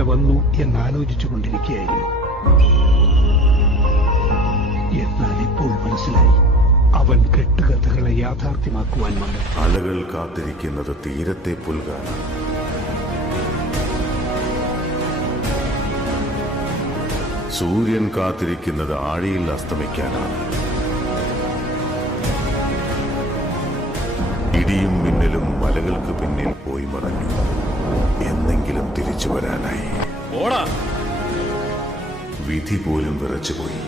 ഇവിടെ വന്നു എന്നാലോചിച്ചു കൊണ്ടിരിക്കുകയായിരുന്നു. എന്നാൽ ഇപ്പോൾ മനസ്സിലായി, അവൻ കെട്ടുകഥകളെ യാഥാർത്ഥ്യമാക്കുവാൻ വന്നു. അലകൾ കാത്തിരിക്കുന്നത് തീരത്തെ പുൽകാനാണ്. സൂര്യൻ കാത്തിരിക്കുന്നത് ആഴിയിൽ അസ്തമിക്കാനാണ്. ഇടിയും മിന്നലും മലകൾക്ക് പിന്നിൽ പോയി മറഞ്ഞു. എന്നെങ്കിലും തിരിച്ചു വരാനായി. വിധി പോലും വിറച്ചുപോയി.